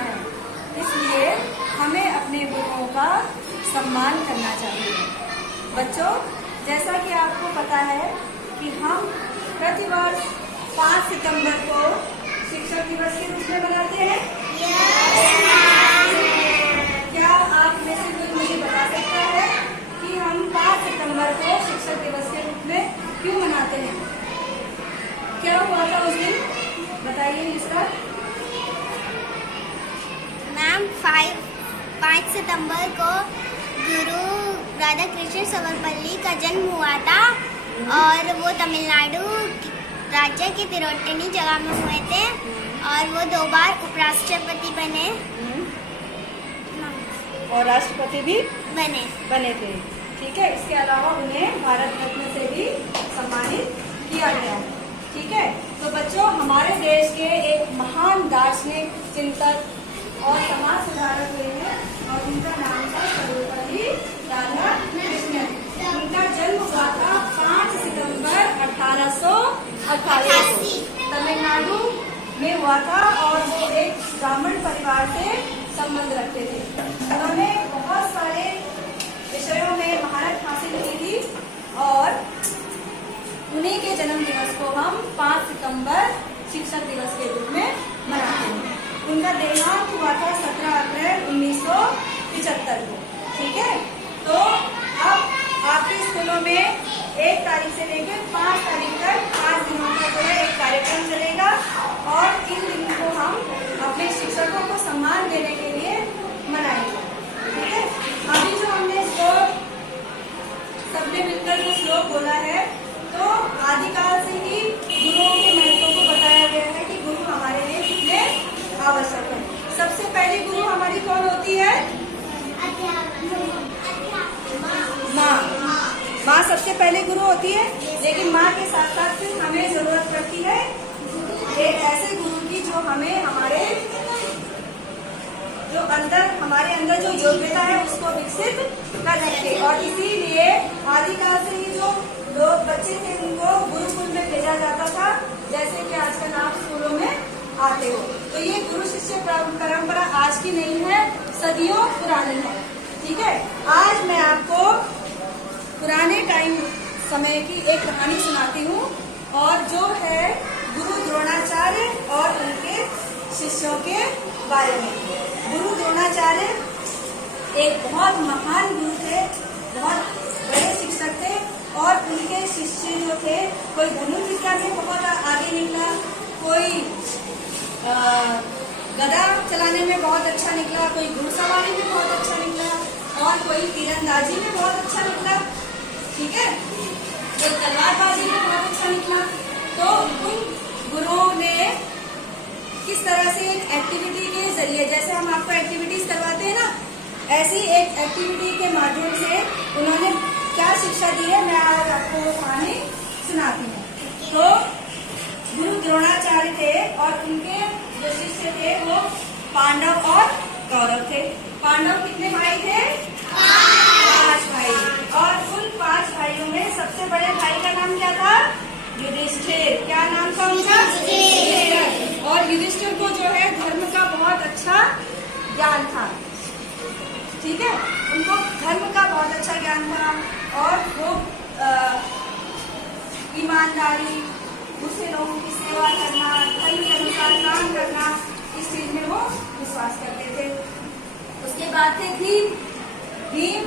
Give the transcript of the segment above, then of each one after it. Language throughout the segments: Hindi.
है, इसलिए हमें अपने गुरुओं का सम्मान करना चाहिए। बच्चों, जैसा कि आपको पता है कि हम प्रतिवर्ष 5 सितंबर को शिक्षक दिवस के रूप में मनाते हैं। क्या आप में से कोई मुझे बता सकता है कि हम 5 सितंबर को शिक्षक दिवस के रूप में क्यों मनाते हैं? क्या हुआ था उस दिन, बताइए इसका। मैम 5 सितंबर को गुरु राधा कृष्ण सर्वपल्ली का जन्म हुआ था और वो तमिलनाडु राज्य के तिरुट्टनी जगह में हुए थे और वो 2 बार उपराष्ट्रपति बने और राष्ट्रपति भी बने थे। ठीक है, इसके अलावा उन्हें भारत रत्न से भी सम्मानित किया गया है। ठीक है, तो बच्चों, हमारे देश के एक महान दार्शनिक, चिंतक और समाज सुधारक हुए हैं और उनका नाम था सर्वपल्ली राधाकृष्णन। उनका जन्म हुआ था 5 सितंबर 1888 तमिलनाडु में हुआ था और वो एक ब्राह्मण परिवार से संबंध रखते थे। उन्होंने बहुत सारे विषयों में महारत हासिल की थी और उन्हीं के जन्म दिवस को हम 5 सितंबर शिक्षक दिवस के रूप में मनाते हैं। उनका देहांत हुआ था 17 अप्रैल 1975 को। ठीक है, तो अब आपके स्कूलों में 1 तारीख से लेकर 5 तारीख तक 5 दिनों का जो है एक कार्यक्रम चलेगा और इन दिनों को हम अपने शिक्षकों को सम्मान देने के लिए मनाएंगे। ठीक है, अभी जो हमने श्लोक सबने मिलकर जो श्लोक बोला है, तो आदिकाल से ही गुरुओं के महत्व को बताया गया है कि गुरु हमारे लिए कितने आवश्यक है। सबसे पहली गुरु हमारी कौन होती है? माँ सबसे पहले गुरु होती है, लेकिन माँ के साथ साथ फिर हमें जरूरत पड़ती है एक ऐसे गुरु की जो हमें हमारे अंदर जो योग्यता है उसको विकसित कर सके। और इसीलिए आदिकाल से ही जो लोग बच्चे थे उनको गुरुकुल में भेजा जाता था, जैसे कि आजकल आप स्कूलों में आते हो। तो ये गुरु शिष्य परंपरा आज की नहीं है, सदियों पुरानी है। ठीक है, आज मैं आपको पुराने समय की एक कहानी सुनाती हूँ और जो है गुरु द्रोणाचार्य और उनके शिष्यों के बारे में। गुरु द्रोणाचार्य एक बहुत महान गुरु थे, बहुत बड़े शिक्षक थे और उनके शिष्य जो थे, कोई धनुर्विद्या में बहुत आगे निकला, कोई गदा चलाने में बहुत अच्छा निकला, कोई घुड़सवारी में बहुत अच्छा निकला और कोई तीरंदाजी में बहुत अच्छा निकला। ठीक है, कोई तलवारबाजी में बहुत अच्छा निकला। तो उन गुरुओं ने किस तरह से एक एक्टिविटी के जरिए, जैसे हम आपको एक्टिविटीज करवाते हैं ना, ऐसी एक एक्टिविटी के माध्यम से उन्होंने क्या शिक्षा दी है, मैं आज आपको वो कहानी सुनाती हूँ। तो गुरु द्रोणाचार्य थे और उनके जो शिष्य थे वो पांडव और कौरव थे। पांडव कितने भाई थे? 5 भाई। और उन 5 भाइयों में सबसे बड़े भाई का नाम क्या था? युधिष्ठिर। क्या नाम था उनका? युधिष्ठिर। और युधिष्ठिर को जो है धर्म का बहुत अच्छा ज्ञान था। ठीक है, उनको धर्म का बहुत अच्छा ज्ञान था और वो ईमानदारी, दूसरे लोगों की सेवा करना, धर्म के अनुसार काम करना, इस चीज में वो विश्वास करते थे। उसके बाद थे भीम,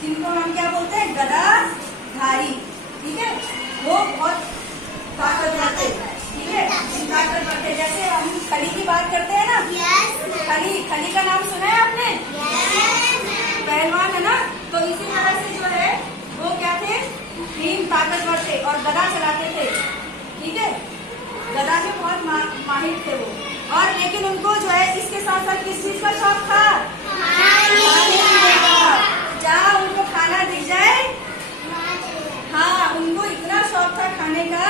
जिनको हम क्या बोलते हैं? गदाधारी। ठीक है, वो बहुत ताकतवर थे। ठीक है, ताकतवर थे। जैसे हम खली की बात करते हैं ना, खली का नाम सुना है आपने? पहलवान है ना, तो इसी तरह से जो है वो क्या थे? भीम ताकतवर थे और गदा चलाते थे। ठीक है, गदा में बहुत माहिर थे वो। और लेकिन उनको जो है इसके साथ साथ किस चीज का शौक था? जहाँ उनको खाना दिख जाए, हाँ, उनको इतना शौक था खाने का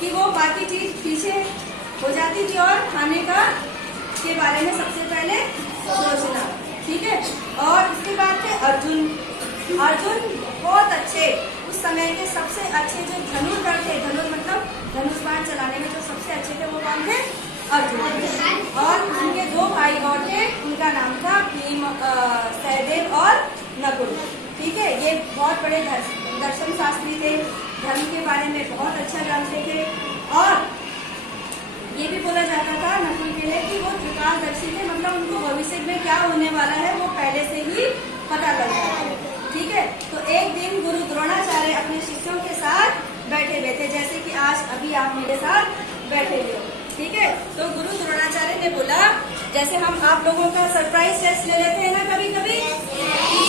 कि वो बाकी चीज पीछे हो जाती थी और खाने का के बारे में सबसे पहले सोचना। ठीक है, और उसके बाद थे अर्जुन बहुत अच्छे, उस समय के सबसे अच्छे जो धनुर्धर थे, धनुर मतलब धनुष बाण चलाने में जो सबसे अच्छे थे वो कौन थे? अर्जुन। और उनके 2 भाई और थे, उनका नाम था भीम, सहदेव और नकुल। ठीक है, ये बहुत बड़े दर्शन शास्त्री थे, धर्म के बारे में बहुत अच्छा जानते थे। और ये भी बोला जाता था नकुल के लिए कि वो त्रिकालदर्शी थे, मतलब उनको भविष्य में क्या होने वाला है वो पहले से ही पता लग जाता है। ठीक है, तो एक दिन गुरु द्रोणाचार्य अपने शिष्यों के साथ बैठे हुए थे, जैसे कि आज अभी आप मेरे साथ बैठे हुए हो। ठीक है, तो गुरु द्रोणाचार्य ने बोला, जैसे हम आप लोगों का सरप्राइज टेस्ट ले लेते हैं ना कभी कभी,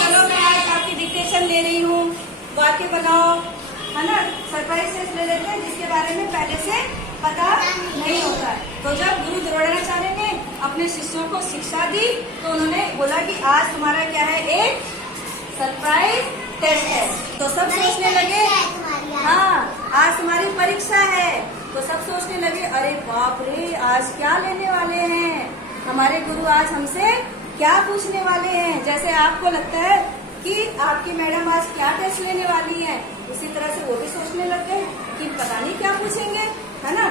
चलो मैं आज आपकी डिक्टेशन ले रही हूँ, वाक्य बनाओ, है ना, सरप्राइज टेस्ट ले लेते हैं जिसके बारे में पहले से पता नहीं होता है। तो जब गुरु द्रोणाचार्य ने अपने शिष्यों को शिक्षा दी तो उन्होंने बोला कि आज तुम्हारा क्या है, एक सरप्राइज टेस्ट है। तो सब सोचने लगे, हाँ आज तुम्हारी परीक्षा है। तो सब सोचने लगे, अरे बाप रे आज क्या लेने वाले हैं हमारे गुरु, आज हमसे क्या पूछने वाले हैं। जैसे आपको लगता है कि आपकी मैडम आज क्या टेस्ट लेने वाली है, उसी तरह से वो भी सोचने लग गए कि पता नहीं क्या पूछेंगे, है ना।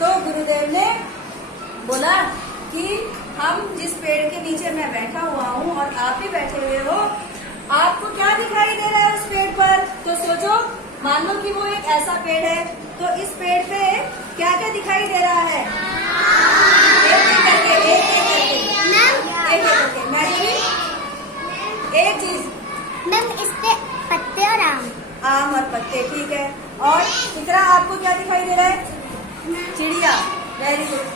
तो गुरुदेव ने बोला कि हम जिस पेड़ के नीचे मैं बैठा हुआ हूँ और आप भी बैठे हुए हो, आपको क्या दिखाई दे रहा है उस पेड़ पर। तो सोचो, मान लो कि वो एक ऐसा पेड़ है, तो इस पेड़ पे क्या क्या दिखाई दे रहा है, एक करके एक चीज मैम, इस पे पत्ते और आम और पत्ते। ठीक है, और दूसरा आपको क्या दिखाई दे रहा है, चिड़िया। Very good.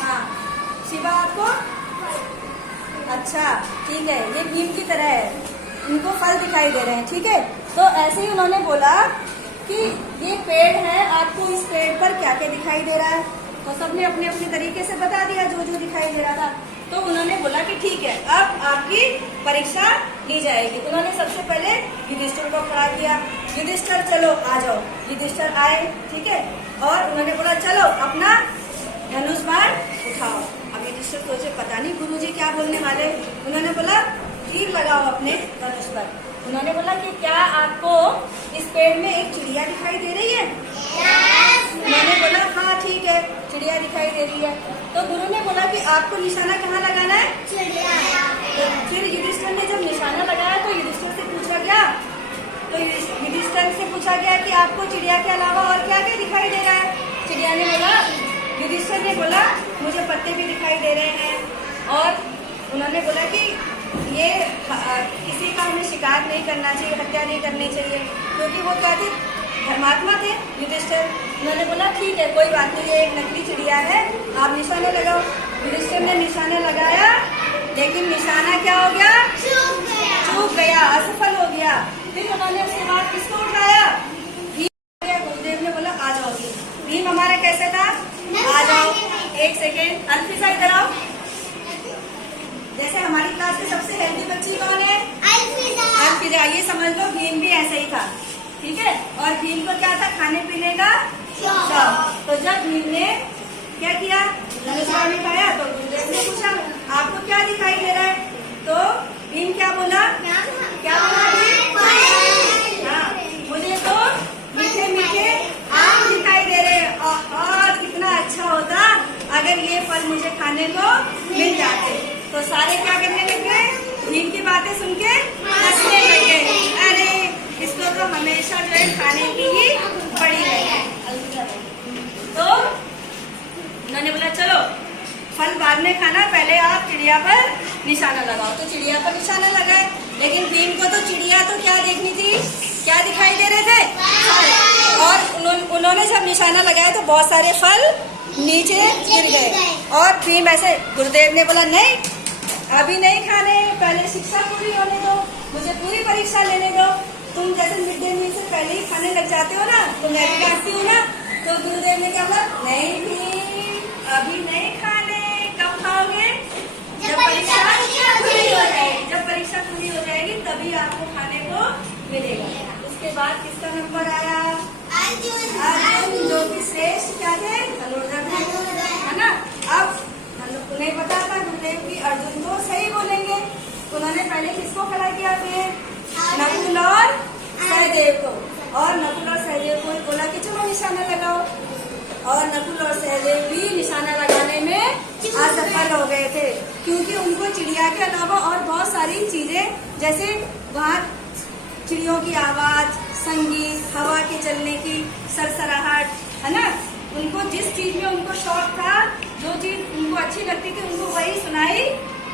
हाँ शिवा, आपको अच्छा ठीक है, ये भीम की तरह है, इनको फल दिखाई दे रहे हैं। ठीक है, तो ऐसे ही उन्होंने बोला कि ये पेड़ है, आपको इस पेड़ पर क्या क्या दिखाई दे रहा है। तो सबने अपने अपने तरीके से बता दिया जो जो दिखाई दे रहा था। तो उन्होंने बोला कि ठीक है, अब आपकी परीक्षा ली जाएगी। उन्होंने सबसे पहले युधिष्ठिर को खड़ा किया, युधिष्ठिर चलो आ जाओ। युधिष्ठिर आए, ठीक है, और उन्होंने बोला चलो अपना धनुष बाण उठाओ। अब युधिष्ठिर सोचे पता नहीं गुरुजी क्या बोलने वाले। उन्होंने बोला तीर लगाओ अपने धनुष पर। उन्होंने बोला कि क्या आपको इस पेड़ में एक चिड़िया दिखाई दे रही है? उन्होंने बोला हाँ ठीक है, चिड़िया दिखाई दे रही है। तो गुरु ने बोला कि आपको निशाना कहाँ लगाना है? तो फिर युधिष्ठिर ने जब निशाना लगाया तो युधिष्ठिर से पूछा गया, तो युधिष्ठिर से पूछा गया कि आपको चिड़िया के अलावा और क्या क्या दिखाई दे रहा है? चिड़िया ने बोला, युधिष्ठिर ने बोला मुझे पत्ते भी दिखाई दे रहे हैं। और उन्होंने बोला कि ये किसी का हमें शिकार नहीं करना चाहिए, हत्या नहीं करनी चाहिए, क्योंकि वो क्या थे, धर्मात्मा थे युधिष्ठिर। उन्होंने बोला ठीक है कोई बात नहीं, ये एक नकली चिड़िया है, आप निशाने लगाओ। युधिष्ठिर ने निशाने लगाया, लेकिन निशाना क्या हो गया? चूक गया, असफल हो गया। फिर उन्होंने उसके बाद किसको उठाया? भीम। गुरुदेव ने बोला आ जाओ। भीम हमारा कैसे था? आ जाओ। एक सेकेंड, अल्फिजा इधर आओ। जैसे हमारी क्लास में सबसे हेल्दी बच्ची कौन है? अल्फिजा। ये समझ लो भीम भी ऐसा ही था, ठीक है। और भीम को क्या था? खाने पीने का शौक। तो जब भीम ने क्या किया, धनुष बाण उठाया, तो गुरुदेव ने पूछा आपको क्या दिखाई दे रहा है? तो भीम क्या बोला? क्या बोला भीम? हाँ, मुझे तो मीठे मीठे आम दिखाई दे रहे हैं। और कितना अच्छा होता अगर ये फल मुझे खाने को मिल जाते। तो सारे क्या करने लग गए? भीम की बातें सुन के हंसने लग गए। अरे इसको तो हमेशा जो है खाने की ही पड़ी है। तो उन्होंने बोला चलो फल बाद में खाना, पहले आप चिड़िया पर निशाना लगाओ। तो चिड़िया पर निशाना लगाए, लेकिन भीम को तो चिड़िया तो क्या देखनी थी, क्या दिखाई दे रहे थे? फल। और उन्होंने जब निशाना लगाया तो बहुत सारे फल नीचे गिर गए। और भीम ऐसे, गुरुदेव ने बोला नहीं अभी नहीं खाने, पहले शिक्षा पूरी होने दो, मुझे पूरी परीक्षा लेने दो। तुम जैसे मिड डे मील से पहले ही खाने लग जाते हो ना, तो मैं भी खाती हूँ ना। तो गुरुदेव ने क्या बोला, नहीं भीम अभी नहीं खाने, कब खाओगे? जब परीक्षा पूरी हो जाएगी। जब परीक्षा पूरी हो जाएगी तभी आपको खाने को मिलेगा। उसके बाद किसका नंबर आया? अर्जुन, जो कि श्रेष्ठ क्या थे? धनुर्धर, है ना। अब उन्हें पता था गुरुदेव की अर्जुन को सही बोलेंगे, तो उन्होंने पहले किसको खड़ा किया? फिर नकुल और सहदेव को। और नकुल और सहदेव को बोला कि चलो निशाना लगाओ। और नकुल और सहदेव भी निशाना लगाने में असफल हो गए थे, क्योंकि उनको चिड़िया के अलावा और बहुत सारी चीजें, जैसे वहाँ चिड़ियों की आवाज, संगीत, हवा के चलने की सरसराहट, है ना, उनको जिस चीज में उनको शौक था, जो चीज उनको अच्छी लगती थी, उनको वही सुनाई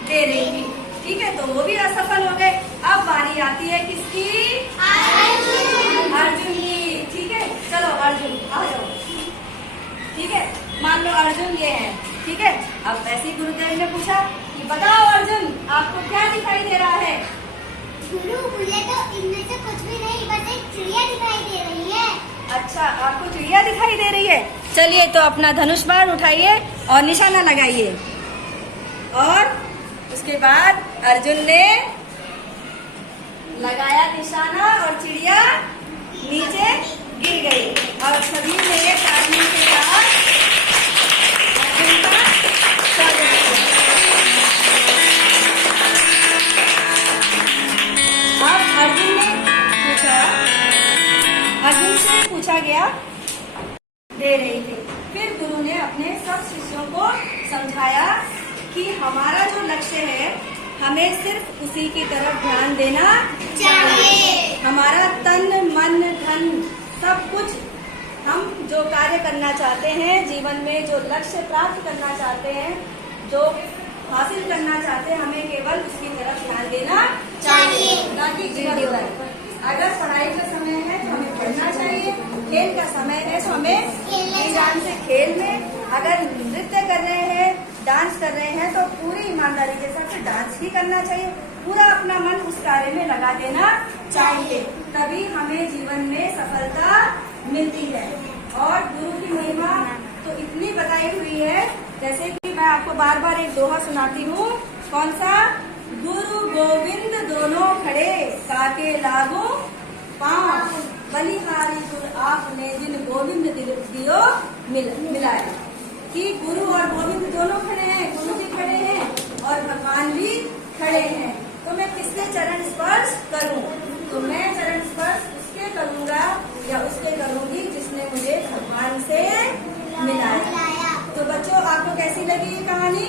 दे रही थी। ठीक है, तो वो भी असफल हो गए। अब बारी आती है किसकी? अर्जुन की। ठीक है, चलो अर्जुन आ जाओ। ठीक है, मान लो अर्जुन ये है। ठीक है, अब वैसे ही गुरुदेव ने पूछा कि बताओ अर्जुन, आपको क्या दिखाई दे रहा है? गुरु, मुझे तो इनमें से कुछ भी नहीं, बस एक चिड़िया दिखाई दे रही है। अच्छा, आपको चिड़िया दिखाई दे रही है। चलिए तो अपना धनुष बाण उठाइए और निशाना लगाइए। और उसके बाद अर्जुन ने लगाया निशाना और चिड़िया नीचे गिर गई और सभी ने तालियों के साथ अर्जुन का स्वागत किया। अब अर्जुन से पूछा गया, दे रही थी। फिर गुरु ने अपने सब शिष्यों को समझाया कि हमारा जो लक्ष्य है, हमें सिर्फ उसी की तरफ ध्यान देना चाहिए। हमारा तन, मन, धन, सब कुछ, हम जो कार्य करना चाहते हैं जीवन में, जो लक्ष्य प्राप्त करना चाहते हैं, जो हासिल करना चाहते हैं, हमें केवल उसकी तरफ ध्यान देना चाहिए, ताकि अगर पढ़ाई का समय है तो हमें पढ़ना चाहिए, खेल का समय है तो हमें ध्यान से खेल में, अगर नृत्य कर रहे हैं, डांस कर रहे हैं तो पूरी ईमानदारी के साथ डांस ही करना चाहिए, पूरा अपना मन उस कार्य में लगा देना चाहिए, तभी हमें जीवन में सफलता मिलती है। और गुरु की महिमा तो इतनी बताई हुई है, जैसे कि मैं आपको बार बार एक दोहा सुनाती हूँ। कौन सा? गुरु गोविंद दोनों खड़े, काके लागो पाँव, बलिहारी गुरु आपने जिन गोविंद दियो मिलाया। कि गुरु और गोविंद दोनों खड़े हैं, गुरु जी खड़े हैं और भगवान भी खड़े हैं, तो मैं किसके चरण स्पर्श करूं? तो मैं चरण स्पर्श उसके करूंगा या उसके करूंगी जिसने मुझे भगवान से मिलाया। तो बच्चों, आपको कैसी लगी ये कहानी?